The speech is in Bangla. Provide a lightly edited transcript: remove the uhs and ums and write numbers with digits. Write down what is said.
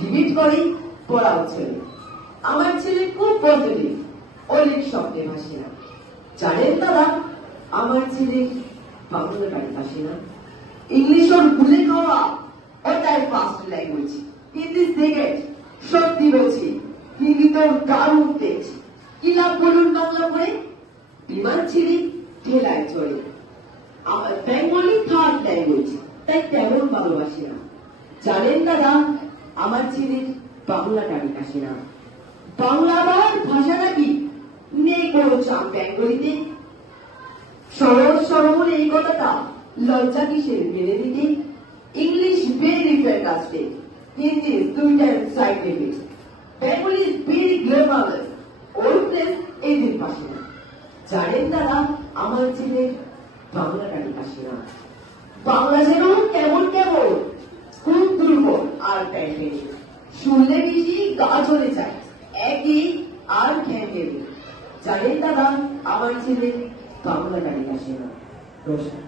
ডিলিট করে পড়া হচ্ছে। আমার ছেলে খুব পজিটিভ, অনেক স্বপ্নে ভাসে না। জানেন দাদা, আমার ছেলে বাংলা গাড়ি ভাসে না। ইংলিশ ওর ভুলে খাওয়া, ওটাই ফার্স্ট ল্যাঙ্গুয়েজ। হিন্দি সেকেন্ড। সত্যি বলছি, হিন্দিতে দারুণ তেজ। কি লাভ বলুন বাংলা পড়ে? বিমান ছেড়ে ঠেলায় চড়ে। আমার বেঙ্গলি থার্ড ল্যাঙ্গুয়েজ, তাই তেমন ভালোবাসে না। জানেন দাদা, আমার ছেলের বাংলা গাড়ি আসে না। বাংলা আবার ভাষা নাকি? নেই কোনো চাপ বেঙ্গলিতে। সরল সরল এই কথাটা লজ্জা কিসের মেনে নিতে? ইংলিশ ভেরি ফ্যান্টাস্টিক, হিন্দি দুইটা side level, Bengali very glamorous, ওর প্লেস এদের পাশে না। জানেন দাদা, আমার ছেলের বাংলা গাড়ি আসে না। বাংলা যেন কেমন কেমন, খুব দুর্বল আর প্যান্টে। শুনলে বেশি গা চলে যায়, একই আর ঘ্যাঙ্গে। জানেন দাদা, আমার ছেলে বাংলা গাড়ি আসে না। রোশন।